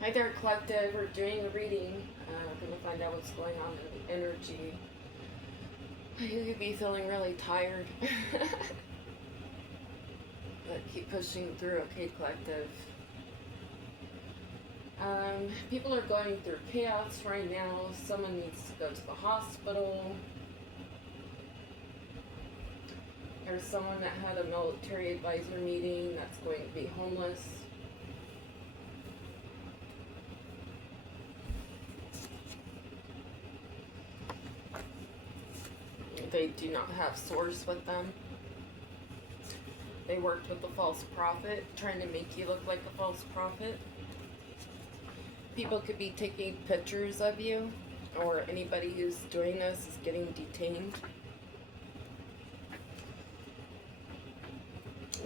Hi there, Collective. We're doing a reading. We're going to find out what's going on in the energy. You could be feeling really tired. But keep pushing through, okay, Collective. People are going through chaos right now. Someone needs to go to the hospital. There's someone that had a military advisor meeting that's going to be homeless. They do not have source with them. They worked with a false prophet, trying to make you look like a false prophet. People could be taking pictures of you, or anybody who's doing this is getting detained.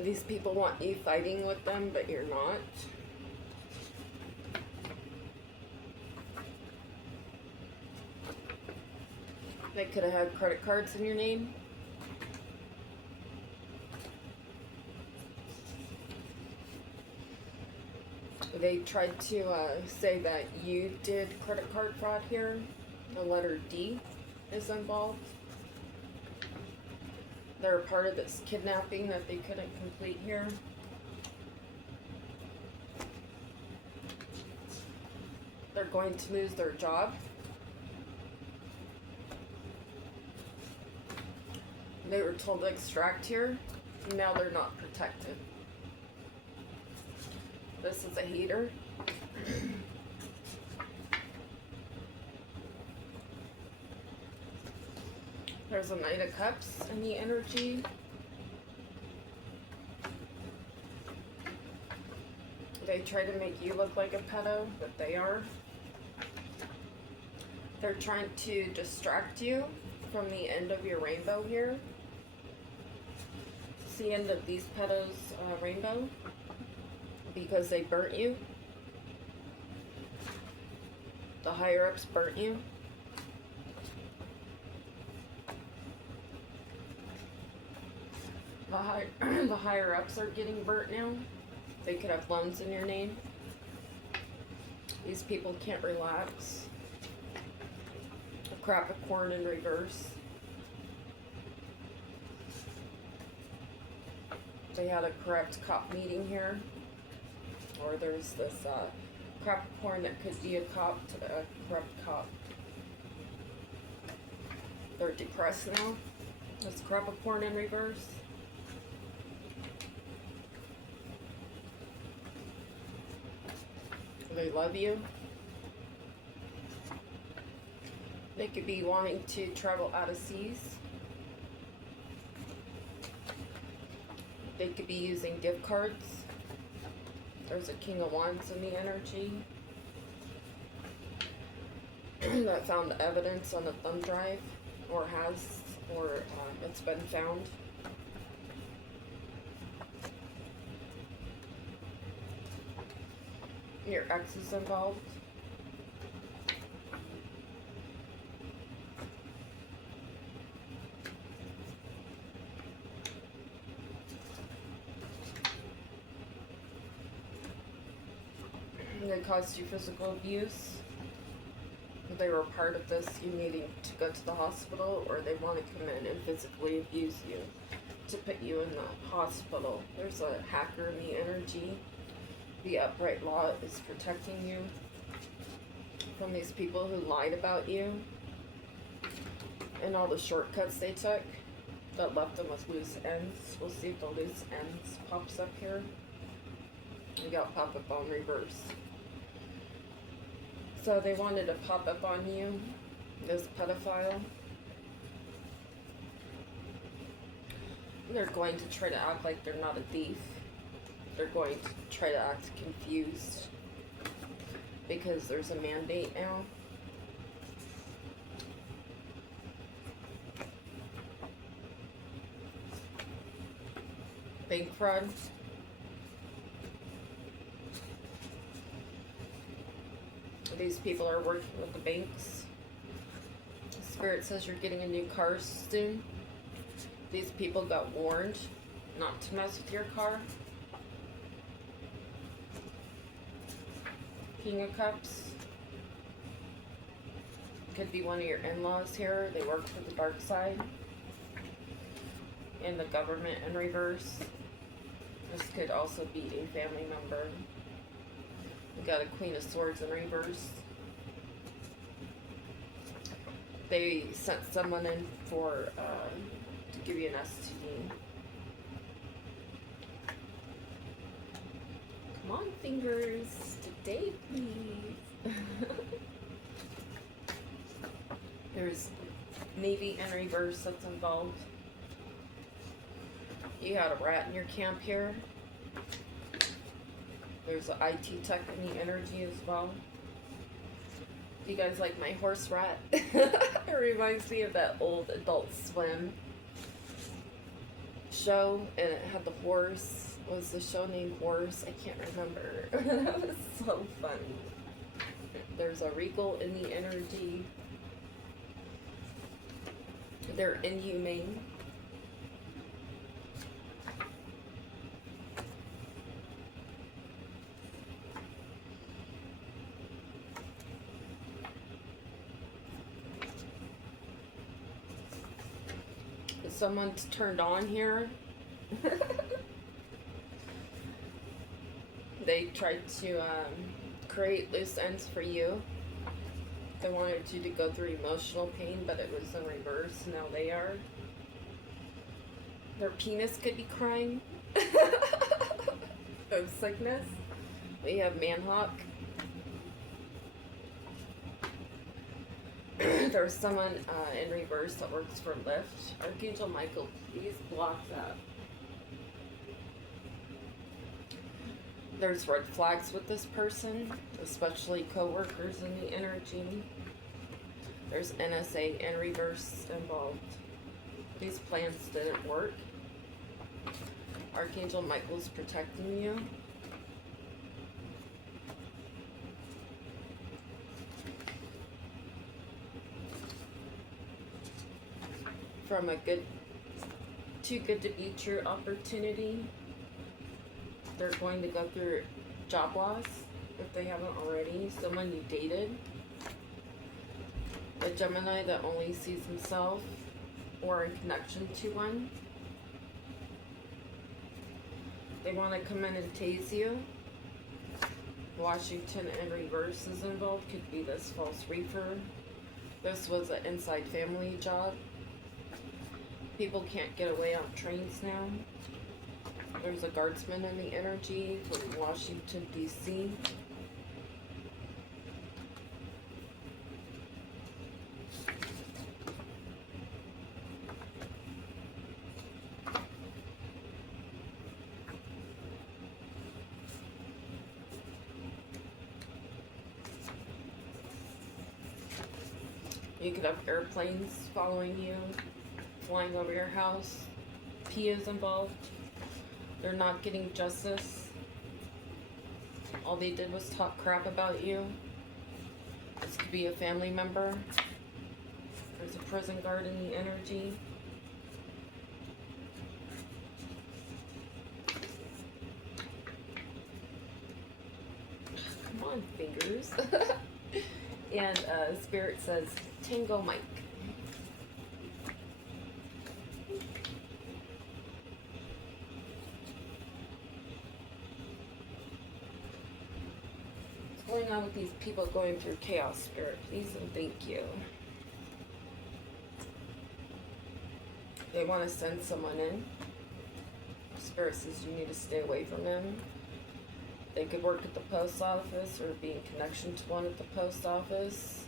These people want you fighting with them, but you're not. They could have had credit cards in your name. They tried to say that you did credit card fraud here. The letter D is involved. They're a part of this kidnapping that they couldn't complete here. They're going to lose their job. They were told to extract here. Now they're not protected. This is a hater. There's a Knight of Cups in the energy. They try to make you look like a pedo, but they are. They're trying to distract you from the end of your rainbow here. It's the end of these pedos' rainbow because they burnt you. The higher-ups burnt you. The higher-ups are getting burnt now. They could have loans in your name. These people can't relax. A crop of corn in reverse. They had a corrupt cop meeting here. Or there's this crop of corn that could be a cop to a corrupt cop. They're depressed now. This crop of corn in reverse. They love you. They could be wanting to travel out of seas. They could be using gift cards. There's a King of Wands in the energy. That found evidence on the thumb drive, or it's been found. Your ex is involved. They caused you physical abuse. They were part of this, you needing to go to the hospital, or they want to come in and physically abuse you to put you in the hospital. There's a hacker in the energy. The upright law is protecting you from these people who lied about you and all the shortcuts they took that left them with loose ends. We'll see if the loose ends pops up here. We got pop up on reverse. So they wanted to pop up on you, this pedophile. They're going to try to act like they're not a thief. They're going to try to act confused because there's a mandate now. Bank fraud. These people are working with the banks. Spirit says you're getting a new car soon. These people got warned not to mess with your car. King of Cups. Could be one of your in-laws here. They work for the dark side. And the government in reverse. This could also be a family member. We got a Queen of Swords in reverse. They sent someone in for to give you an STD. Come on, fingers, today, please. There's Navy in reverse that's involved. You had a rat in your camp here. There's an IT tech in the energy as well. You guys like my horse rat? It reminds me of that old Adult Swim show, and it had the horse. Was the show named Horse? I can't remember. That was so funny. There's a regal in the energy. They're inhumane. Someone's turned on here. They tried to create loose ends for you. They wanted you to go through emotional pain, but it was in reverse. Now they are. Their penis could be crying of sickness. We have Manhawk. There's someone in reverse that works for Lyft. Archangel Michael, please block that. There's red flags with this person, especially co-workers in the energy. There's NSA in reverse involved. These plans didn't work. Archangel Michael's protecting you. From a too good to be true opportunity. They're going to go through job loss if they haven't already. Someone you dated. A Gemini that only sees himself or in connection to one. They want to come in and tase you. Washington in reverse is involved. Could be this false reefer. This was an inside family job. People can't get away on trains now. There's a guardsman in the energy from Washington, D.C. You could have airplanes following you, flying over your house. P is involved. They're not getting justice. All they did was talk crap about you. This could be a family member. There's a prison guard in the energy. Come on, fingers. And Spirit says, Tango Mike. What's going on with these people going through chaos, Spirit? Please and thank you. They want to send someone in. Spirit says you need to stay away from them. They could work at the post office or be in connection to one at the post office.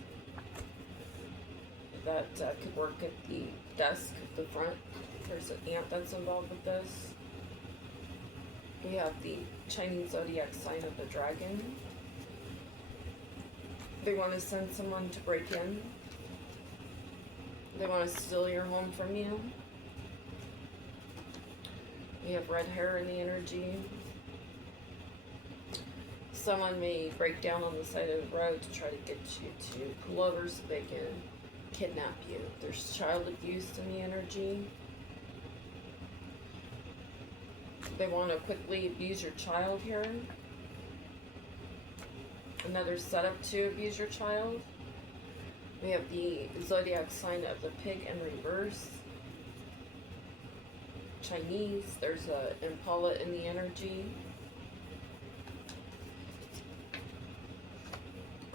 That could work at the desk at the front. There's an aunt that's involved with this. We have the Chinese zodiac sign of the dragon. They want to send someone to break in. They want to steal your home from you. We have red hair in the energy. Someone may break down on the side of the road to try to get you to pull over so they can kidnap you. There's child abuse in the energy. They want to quickly abuse your child here. Another setup to abuse your child. We have the zodiac sign of the pig in reverse. Chinese. There's a impala in the energy.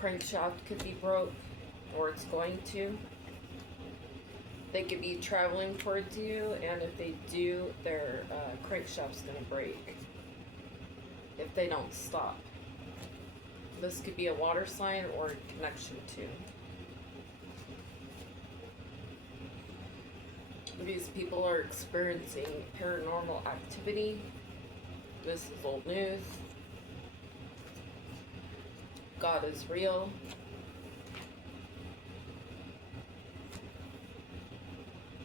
Crankshaft could be broke, or it's going to. They could be traveling towards you, and if they do, their crankshaft's going to break if they don't stop. This could be a water sign or a connection to. These people are experiencing paranormal activity. This is old news. God is real.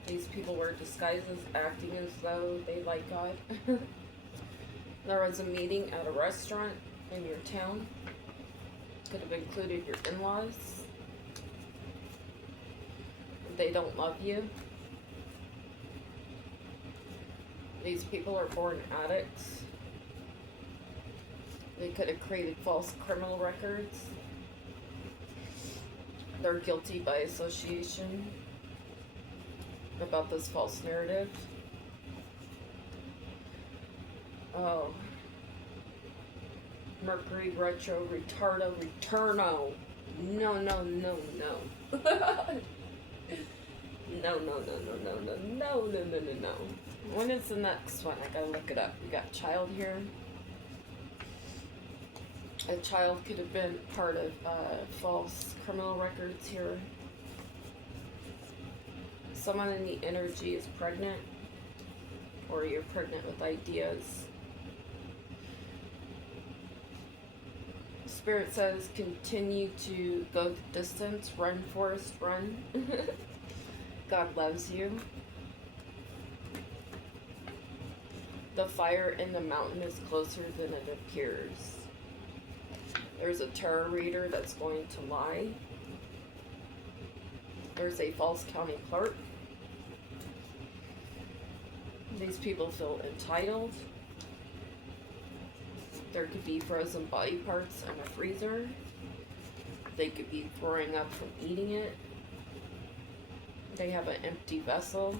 These people wear disguises, acting as though they like God. There was a meeting at a restaurant in your town. Could have included your in-laws. They don't love you. These people are born addicts. They could have created false criminal records. They're guilty by association about this false narrative. Oh. Mercury retro retardo returno. No, no, no, no. No, no, no, no, no, no, no, no, no, no, no. When is the next one? I gotta look it up. We got child here. A child could have been part of false criminal records here. Someone in the energy is pregnant, or you're pregnant with ideas. Spirit says continue to go the distance, run Forrest, run. God loves you. The fire in the mountain is closer than it appears. There's a tarot reader that's going to lie. There's a false county clerk. These people feel entitled. There could be frozen body parts in a freezer. They could be throwing up from eating it. They have an empty vessel.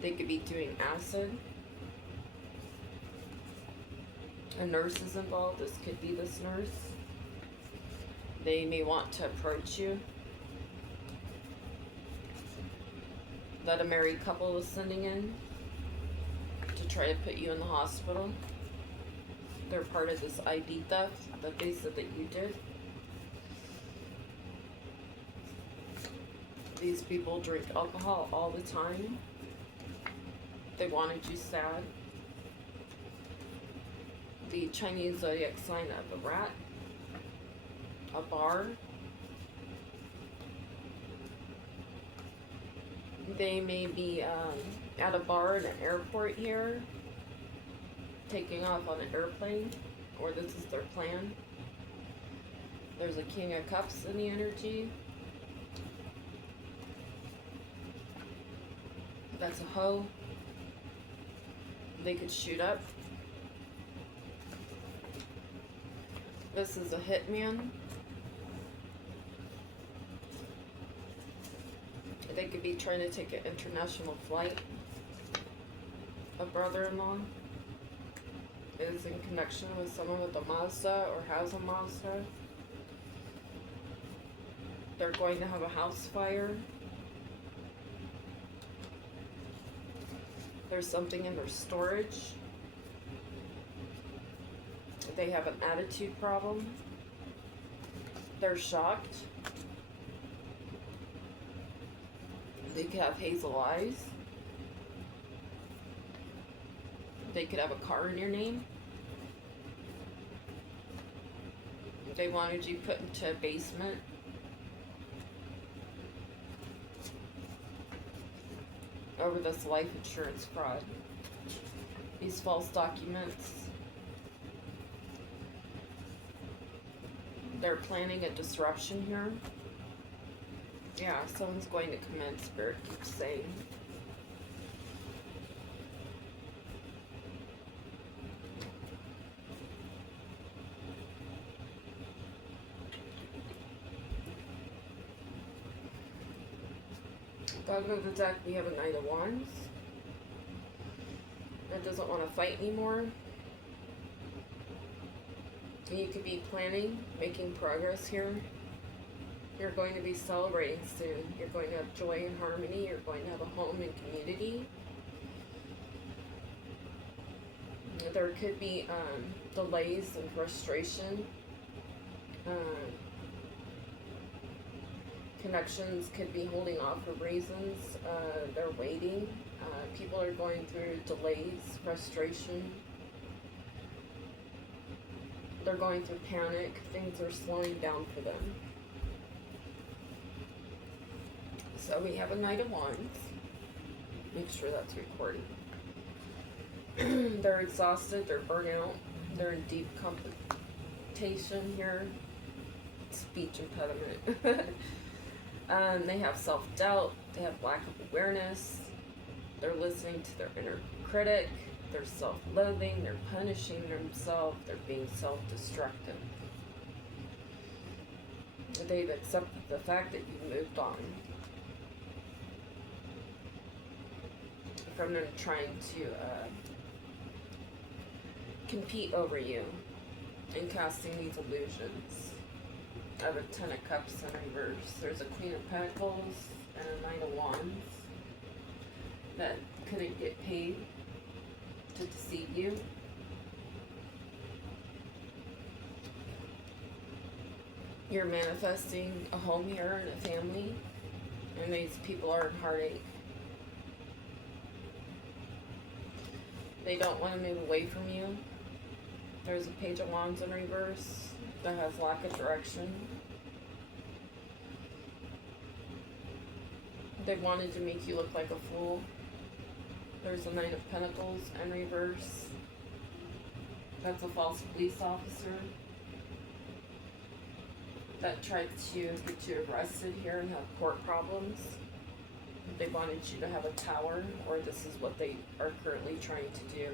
They could be doing acid. A nurse is involved. This could be this nurse. They may want to approach you. That a married couple is sending in to try to put you in the hospital. They're part of this ID theft that they said that you did. These people drink alcohol all the time. They wanted you sad. The Chinese zodiac sign of a rat. A bar. They may be at a bar in an airport here, taking off on an airplane, or this is their plan. There's a King of Cups in the energy. That's a hoe. They could shoot up. This is a hitman. They could be trying to take an international flight. A brother-in-law is in connection with someone with a Mazda or has a Mazda. They're going to have a house fire. There's something in their storage. They have an attitude problem. They're shocked. They could have hazel eyes. They could have a car in your name. They wanted you put into a basement. Over this life insurance fraud. These false documents. They're planning a disruption here. Yeah, someone's going to come in, Spirit keeps saying. Bottom of the deck, we have a Knight of Wands. That doesn't want to fight anymore. You could be planning, making progress here. You're going to be celebrating soon. You're going to have joy and harmony. You're going to have a home and community. There could be delays and frustration. Connections could be holding off for reasons. They're waiting. People are going through delays, frustration. They're going through panic. Things are slowing down for them. So we have a Knight of Wands. Make sure that's recorded. They're exhausted. They're burnt out. They're in deep competition here. Speech impediment. They have self-doubt. They have lack of awareness. They're listening to their inner critic. They're self-loathing. They're punishing themselves. They're being self-destructive. They've accepted the fact that you've moved on from them trying to compete over you and casting these illusions. I have a Ten of Cups in reverse. There's a Queen of Pentacles and a Knight of Wands that couldn't get paid to deceive you. You're manifesting a home here and a family, and these people are in heartache. They don't want to move away from you. There's a Page of Wands in reverse that has lack of direction. They wanted to make you look like a fool. There's a Knight of Pentacles in reverse. That's a false police officer that tried to get you arrested here and have court problems. They wanted you to have a tower, or this is what they are currently trying to do.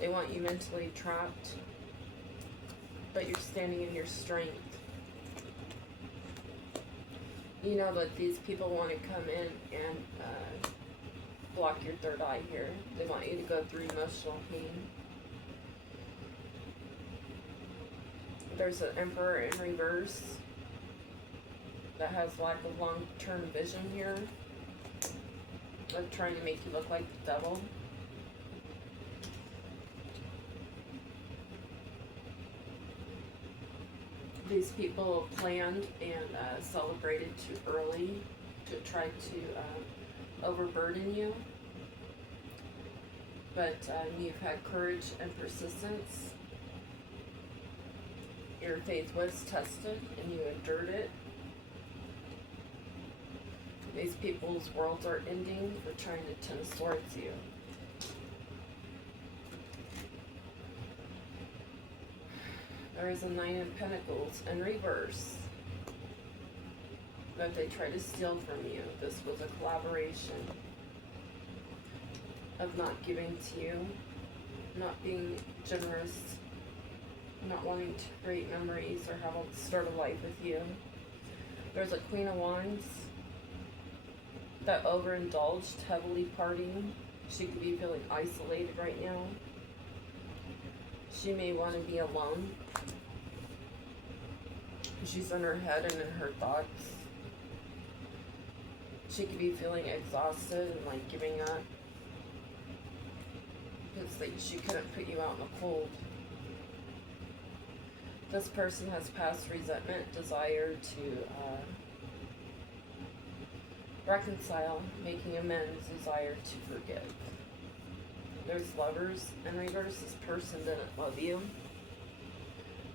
They want you mentally trapped, but you're standing in your strength. You know that these people want to come in and block your third eye here. They want you to go through emotional pain. There's an Emperor in reverse that has lack of long-term vision here. They're trying to make you look like the devil. These people planned and celebrated too early to try to overburden you. But you've had courage and persistence. Your faith was tested and you endured it. These people's worlds are ending for trying to turn towards you. There is a Nine of Pentacles in reverse that they try to steal from you. This was a collaboration of not giving to you, not being generous, not wanting to create memories or have a start a life with you. There's a Queen of Wands that overindulged, heavily partying. She could be feeling isolated right now. She may want to be alone. She's in her head and in her thoughts. She could be feeling exhausted and like giving up because like she couldn't put you out in the cold. This person has past resentment, desire to reconcile, making amends, desire to forgive. There's Lovers in reverse. This person didn't love you.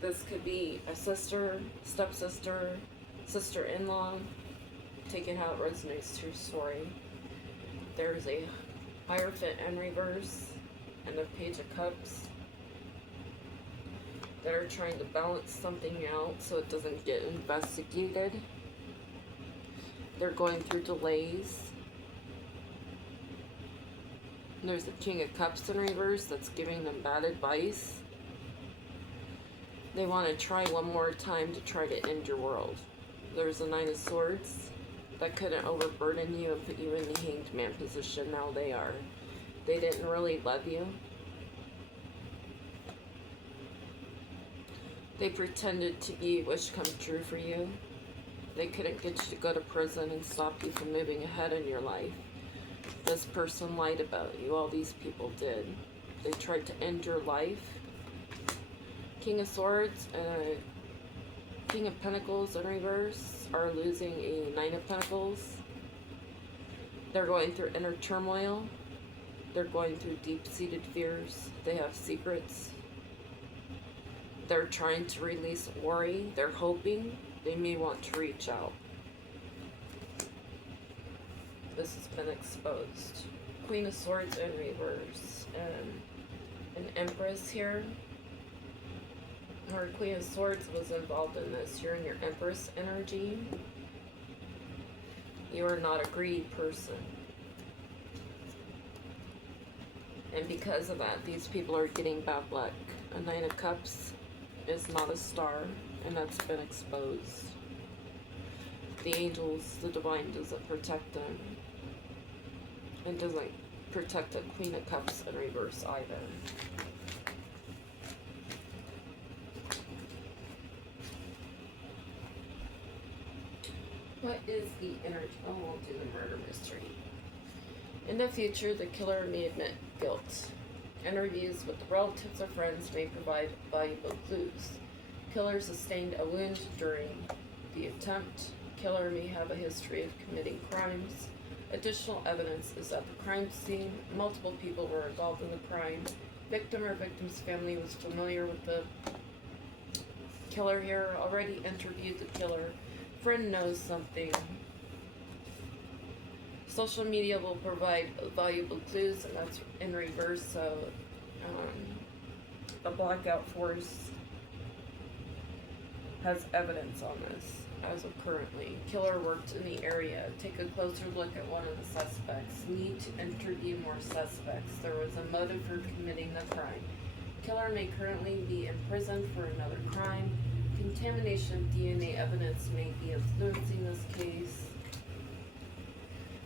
This could be a sister, stepsister, sister-in-law. Take it how it resonates to your story. There's a Hierophant in reverse and the Page of Cups that are trying to balance something out so it doesn't get investigated. They're going through delays. There's the King of Cups in reverse that's giving them bad advice. They want to try one more time to try to end your world. There's a Nine of Swords that couldn't overburden you and put you in the hanged man position. Now they are. They didn't really love you. They pretended to be wish come true for you. They couldn't get you to go to prison and stop you from moving ahead in your life. This person lied about you. All these people did. They tried to end your life. King of Swords and King of Pentacles in reverse are losing a Nine of Pentacles. They're going through inner turmoil. They're going through deep-seated fears. They have secrets. They're trying to release worry. They're hoping. They may want to reach out. This has been exposed. Queen of Swords in reverse. An Empress here. Or Queen of Swords was involved in this. You're in your Empress energy. You are not a greedy person. And because of that, these people are getting bad luck. A Nine of Cups is not a star, and that's been exposed. The angels, the divine doesn't protect them. And doesn't protect the Queen of Cups in reverse either. What is the energy? Oh, we'll do the murder mystery. In the future, the killer may admit guilt. Interviews with the relatives or friends may provide valuable clues. Killer sustained a wound during the attempt. Killer may have a history of committing crimes. Additional evidence is at the crime scene. Multiple people were involved in the crime. Victim or victim's family was familiar with the killer here, already interviewed the killer. Friend knows something. Social media will provide valuable clues, and that's in reverse, so the blackout force has evidence on this as of currently. Killer worked in the area. Take a closer look at one of the suspects. Need to interview more suspects. There was a motive for committing the crime. Killer may currently be in prison for another crime. Contamination of DNA evidence may be influencing this case.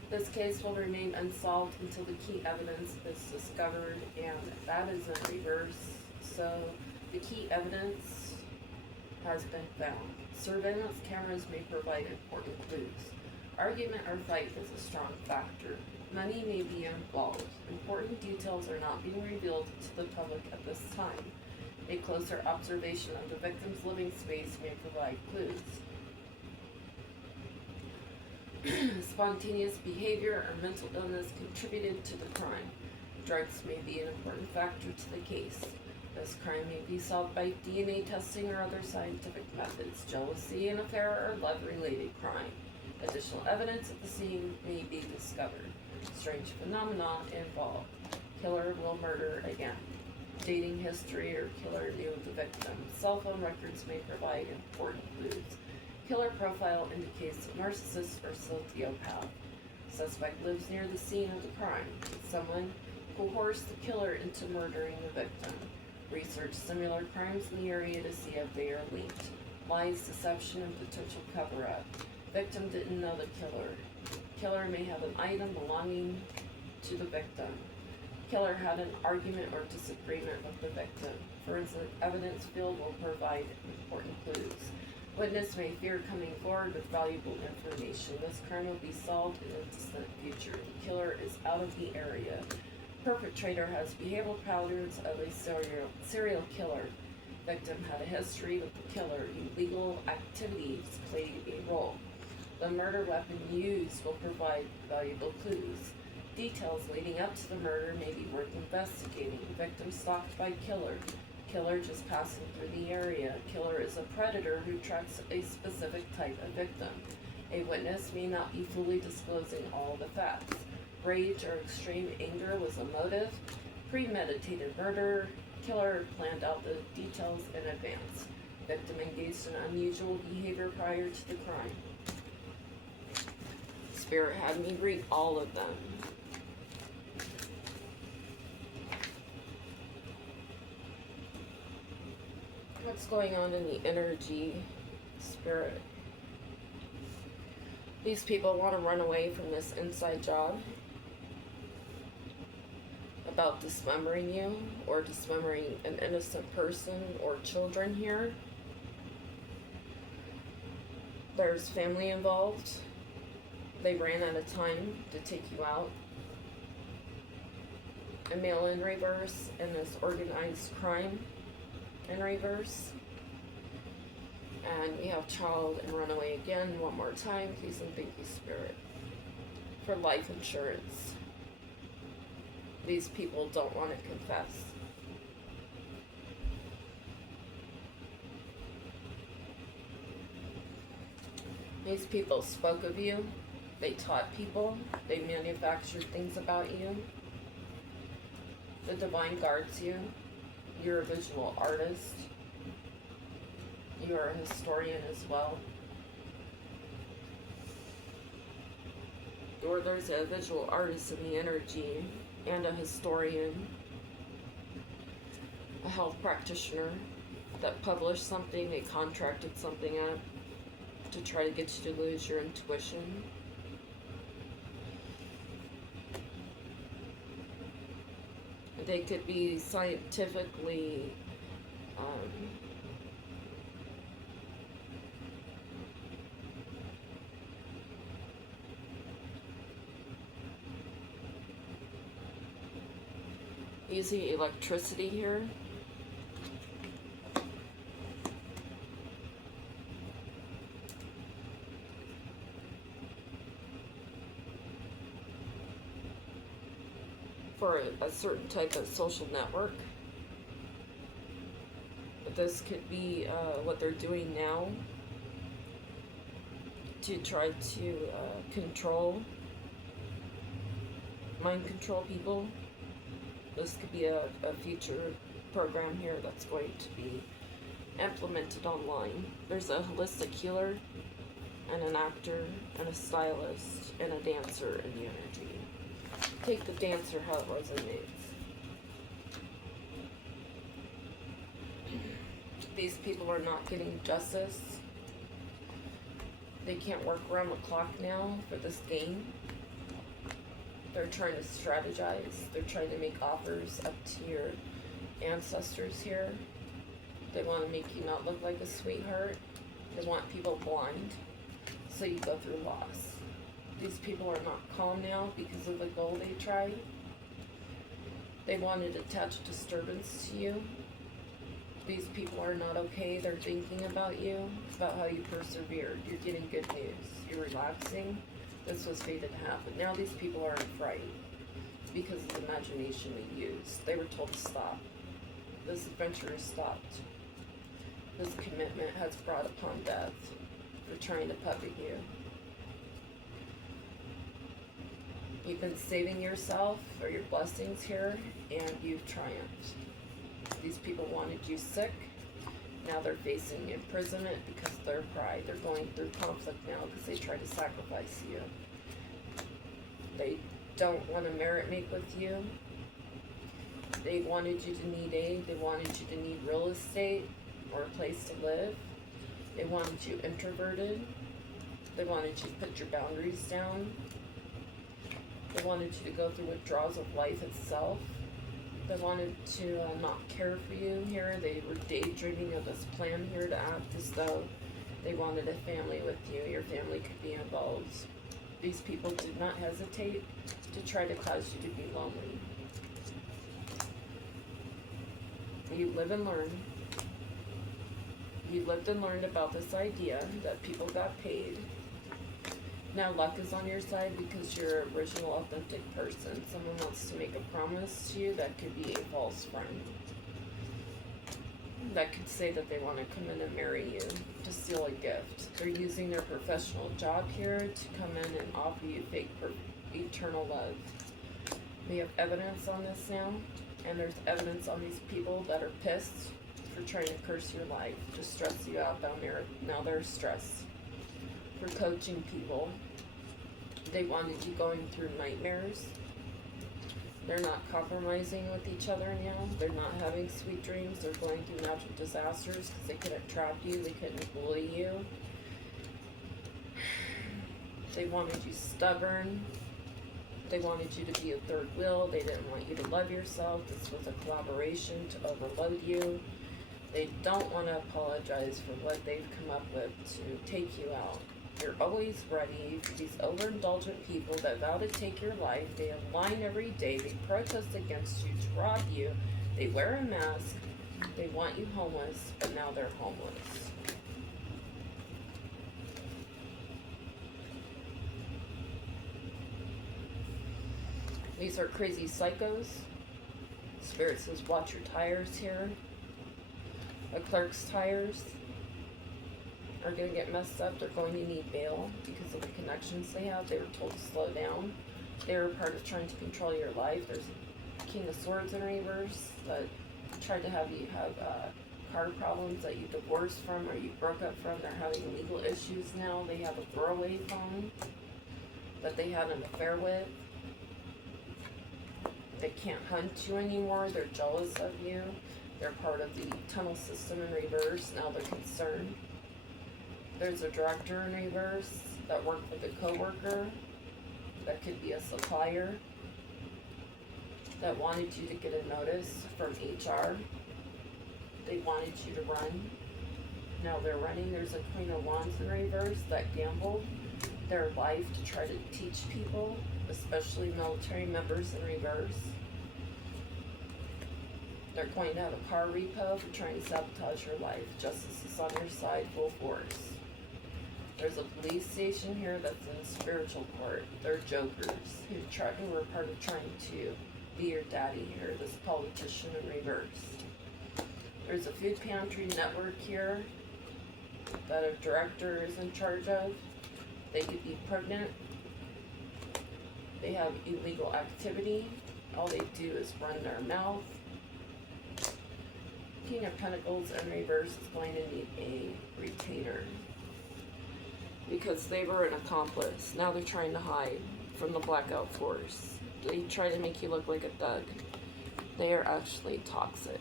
This case will remain unsolved until the key evidence is discovered, and that is in reverse. So the key evidence has been found. Surveillance cameras may provide important clues. Argument or fight is a strong factor. Money may be involved. Important details are not being revealed to the public at this time. A closer observation of the victim's living space may provide clues. Spontaneous behavior or mental illness contributed to the crime. Drugs may be an important factor to the case. This crime may be solved by DNA testing or other scientific methods. Jealousy, an affair, or love-related crime. Additional evidence at the scene may be discovered. Strange phenomena involved. Killer will murder again. Dating history or killer knew the victim. Cell phone records may provide important clues. Killer profile indicates a narcissist or sociopath. Suspect lives near the scene of the crime. Someone coerced the killer into murdering the victim. Research similar crimes in the area to see if they are linked. Lies, deception, and potential cover-up. Victim didn't know the killer. Killer may have an item belonging to the victim. Killer had an argument or disagreement with the victim. Forensic evidence field will provide important clues. Witness may fear coming forward with valuable information. This crime will be solved in the distant future. The killer is out of the area. Perpetrator has behavioral patterns of a serial killer. Victim had a history with the killer. Illegal activities played a role. The murder weapon used will provide valuable clues. Details leading up to the murder may be worth investigating. Victim stalked by killer. Killer just passing through the area. Killer is a predator who tracks a specific type of victim. A witness may not be fully disclosing all the facts. Rage or extreme anger was a motive. Premeditated murder. Killer planned out the details in advance. Victim engaged in unusual behavior prior to the crime. Spirit had me read all of them. What's going on in the energy, Spirit? These people want to run away from this inside job about dismembering you or dismembering an innocent person or children here. There's family involved. They ran out of time to take you out. A mail in reverse, and this organized crime in reverse. And we have child and runaway again one more time. Please and thank you, Spirit. For life insurance. These people don't want to confess. These people spoke of you. They taught people. They manufactured things about you. The divine guards you. You're a visual artist. You are a historian as well. Or there's a visual artist in the energy, and a historian, a health practitioner that published something, they contracted something up to try to get you to lose your intuition. They could be scientifically using electricity here. For a certain type of social network. But this could be what they're doing now to try to mind control people. This could be a future program here that's going to be implemented online. There's a holistic healer and an actor and a stylist and a dancer in the energy. Take the dancer how it resonates. These people are not getting justice. They can't work around the clock now for this game. They're trying to strategize. They're trying to make offers up to your ancestors here. They want to make you not look like a sweetheart. They want people blind, so you go through loss. These people are not calm now because of the goal they tried. They wanted to attach disturbance to you. These people are not okay. They're thinking about you, about how you persevered. You're getting good news. You're relaxing. This was fated to happen. Now these people are in fright because of the imagination they used. They were told to stop. This adventure is stopped. This commitment has brought upon death. They're trying to puppet you. You've been saving yourself or your blessings here, and you've triumphed. These people wanted you sick. Now they're facing imprisonment because of their pride. They're going through conflict now because they tried to sacrifice you. They don't want to merit make with you. They wanted you to need aid. They wanted you to need real estate or a place to live. They wanted you introverted. They wanted you to put your boundaries down. They wanted you to go through withdrawals of life itself. They wanted to not care for you here. They were daydreaming of this plan here to act as though they wanted a family with you. Your family could be involved. These people did not hesitate to try to cause you to be lonely. You live and learn. You lived and learned about this idea that people got paid. Now luck is on your side because you're an original, authentic person. Someone wants to make a promise to you that could be a false friend. That could say that they want to come in and marry you to steal a gift. They're using their professional job here to come in and offer you fake eternal love. We have evidence on this now, and there's evidence on these people that are pissed for trying to curse your life, to stress you out down there. Now they're stressed. For coaching people, they wanted you going through nightmares. They're not compromising with each other now. They're not having sweet dreams. They're going through natural disasters because they couldn't trap you. They couldn't bully you. They wanted you stubborn. They wanted you to be a third wheel. They didn't want you to love yourself. This was a collaboration to overload you. They don't want to apologize for what they've come up with to take you out. You're always ready for these overindulgent people that vow to take your life. They align every day. They protest against you, to rob you. They wear a mask. They want you homeless, but now they're homeless. These are crazy psychos. Spirit says, watch your tires here. A clerk's tires are going to get messed up. They're going to need bail because of the connections they have. They were told to slow down. They were part of trying to control your life. There's King of Swords in reverse that tried to have you have car problems that you divorced from or you broke up from. They're having legal issues now. They have a throwaway phone that they had an affair with. They can't hunt you anymore. They're jealous of you. They're part of the tunnel system in reverse. Now they're concerned. There's a director in reverse that worked with a coworker. That could be a supplier that wanted you to get a notice from HR. They wanted you to run. Now they're running. There's a Queen of Wands in reverse that gambled their life to try to teach people, especially military members in reverse. They're going to have a car repo for trying to sabotage your life. Justice is on your side, full force. There's a police station here that's in spiritual court. They're jokers who were part of trying to be your daddy here, this politician in reverse. There's a food pantry network here that a director is in charge of. They could be pregnant. They have illegal activity. All they do is run their mouth. King of Pentacles in reverse is going to need a retainer because they were an accomplice. Now they're trying to hide from the blackout force. They try to make you look like a thug. They are actually toxic.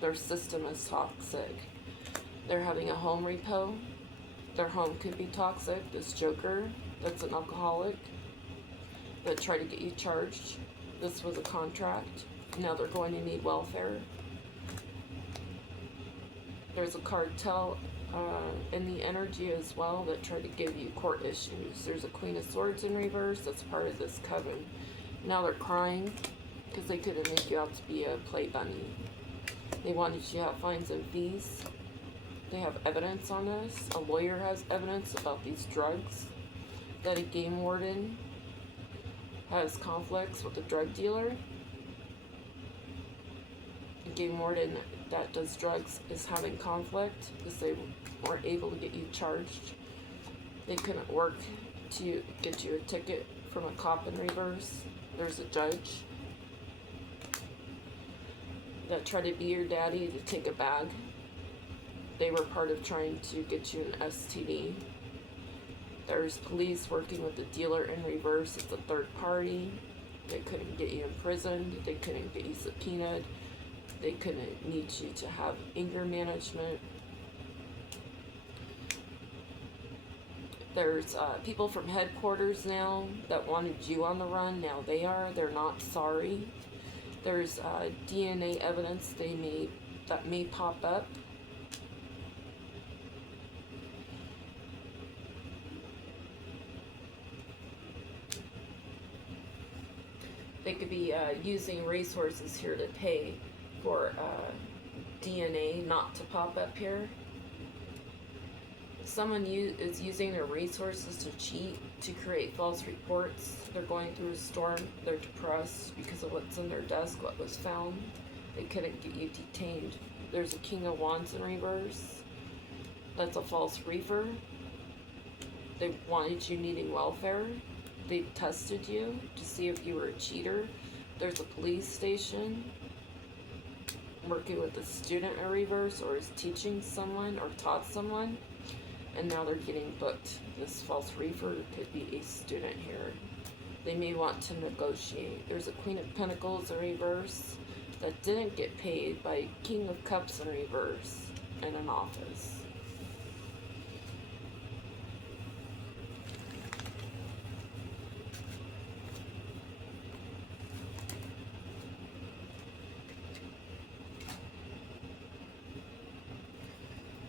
Their system is toxic. They're having a home repo. Their home could be toxic. This joker that's an alcoholic that tried to get you charged. This was a contract. Now they're going to need welfare. There's a cartel in the energy as well that tried to give you court issues. There's a Queen of Swords in reverse that's part of this coven. Now they're crying because they couldn't make you out to be a play bunny. They wanted you to have fines and fees. They have evidence on this. A lawyer has evidence about these drugs. That a game warden has conflicts with a drug dealer. A game warden that does drugs is having conflict because they weren't able to get you charged. They couldn't work to get you a ticket from a cop in reverse. There's a judge that tried to be your daddy to take a bag. They were part of trying to get you an STD. There's police working with the dealer in reverse. It's a third party. They couldn't get you imprisoned. They couldn't get you subpoenaed. They couldn't need you to have anger management. There's people from headquarters now that wanted you on the run. Now they're not sorry. There's DNA evidence that may pop up. They could be using resources here to pay for DNA not to pop up here. Someone is using their resources to cheat, to create false reports. They're going through a storm. They're depressed because of what's in their desk, what was found. They couldn't get you detained. There's a King of Wands in reverse. That's a false reefer. They wanted you needing welfare. They tested you to see if you were a cheater. There's a police station working with a student in reverse or is teaching someone or taught someone. And now they're getting booked. This false reefer could be a student here. They may want to negotiate. There's a Queen of Pentacles in reverse that didn't get paid by King of Cups in reverse in an office.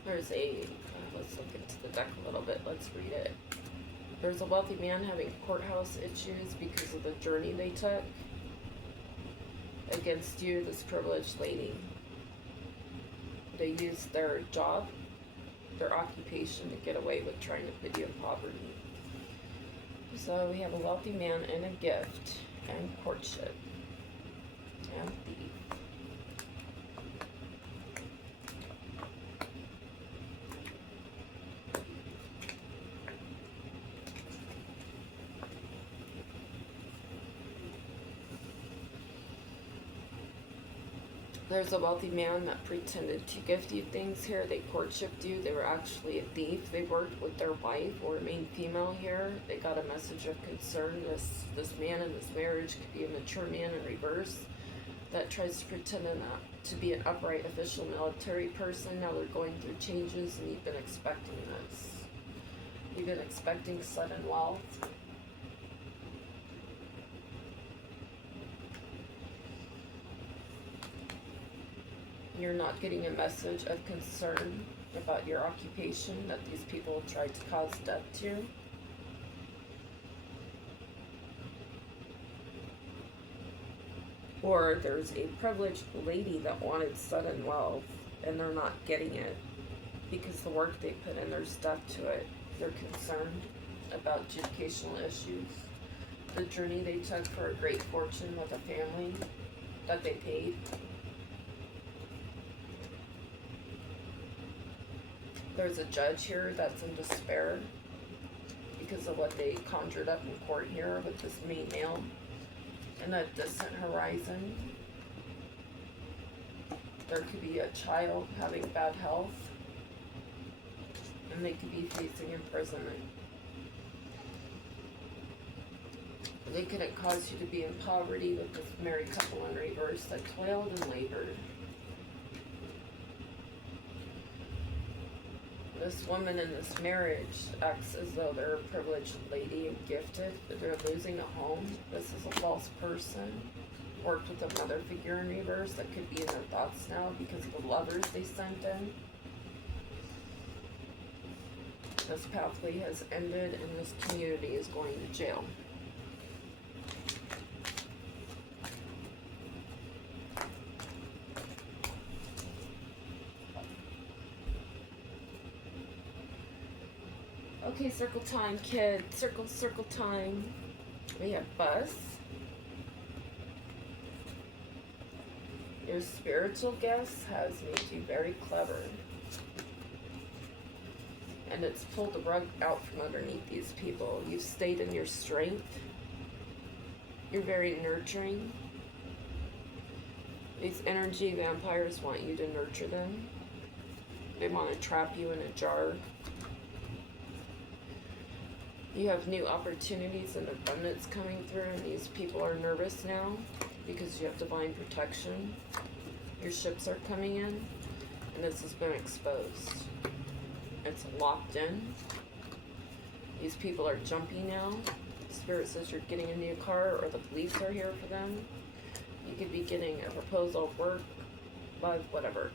There's let's look into the deck a little bit. Let's read it. There's a wealthy man having courthouse issues because of the journey they took. Against you, this privileged lady. They used their job, their occupation to get away with trying to put you in poverty. So we have a wealthy man and a gift and courtship and thief. There's a wealthy man that pretended to gift you things here. They courtshipped you. They were actually a thief. They worked with their wife or main female here. They got a message of concern. This man in this marriage could be a mature man in reverse that tries to pretend to be an upright official military person. Now they're going through changes, and you've been expecting this. You've been expecting sudden wealth. You're not getting a message of concern about your occupation that these people tried to cause death to. Or there's a privileged lady that wanted sudden wealth and they're not getting it because the work they put in, there's death to it. They're concerned about educational issues. The journey they took for a great fortune with a family that they paid. There's a judge here that's in despair because of what they conjured up in court here with this main male in a distant horizon. There could be a child having bad health, and they could be facing imprisonment. They couldn't cause you to be in poverty with this married couple in reverse that toiled and labored. This woman in this marriage acts as though they're a privileged lady and gifted, but they're losing a home. This is a false person. Worked with a mother figure in reverse that could be in their thoughts now because of the lovers they sent in. This pathway has ended and this community is going to jail. Okay, circle time, kid. Circle time. We have bus. Your spiritual guest has made you very clever. And it's pulled the rug out from underneath these people. You've stayed in your strength. You're very nurturing. These energy vampires want you to nurture them. They want to trap you in a jar. You have new opportunities and abundance coming through, and these people are nervous now because you have divine protection. Your ships are coming in, and this has been exposed. It's locked in. These people are jumpy now. Spirit says you're getting a new car, or the police are here for them. You could be getting a proposal of work, but whatever.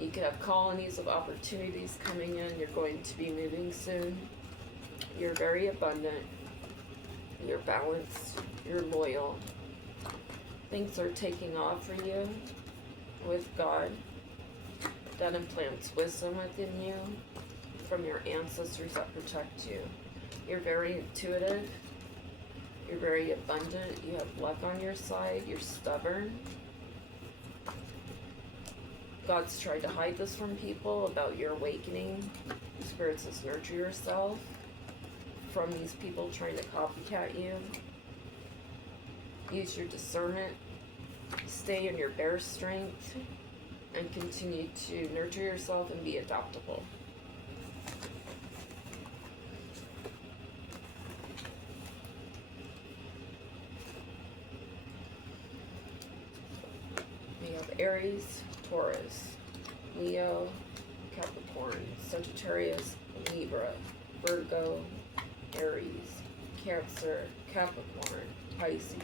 You could have colonies of opportunities coming in. You're going to be moving soon. You're very abundant. You're balanced. You're loyal. Things are taking off for you with God. That implants wisdom within you from your ancestors that protect you. You're very intuitive. You're very abundant. You have luck on your side. You're stubborn. God's tried to hide this from people about your awakening. Spirit says nurture yourself from these people trying to copycat you. Use your discernment. Stay in your bear strength and continue to nurture yourself and be adaptable. We have Aries, Taurus, Leo, Capricorn, Sagittarius, Libra, Virgo, Aries, Cancer, Capricorn, Pisces.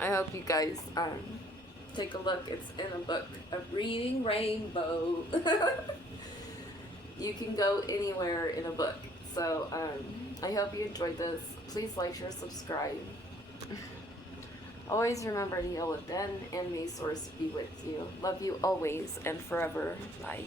I hope you guys take a look. It's in a book of Reading Rainbow. You can go anywhere in a book. So I hope you enjoyed this. Please like, share, subscribe. Always remember to heal within, and may Source be with you. Love you always and forever. Bye.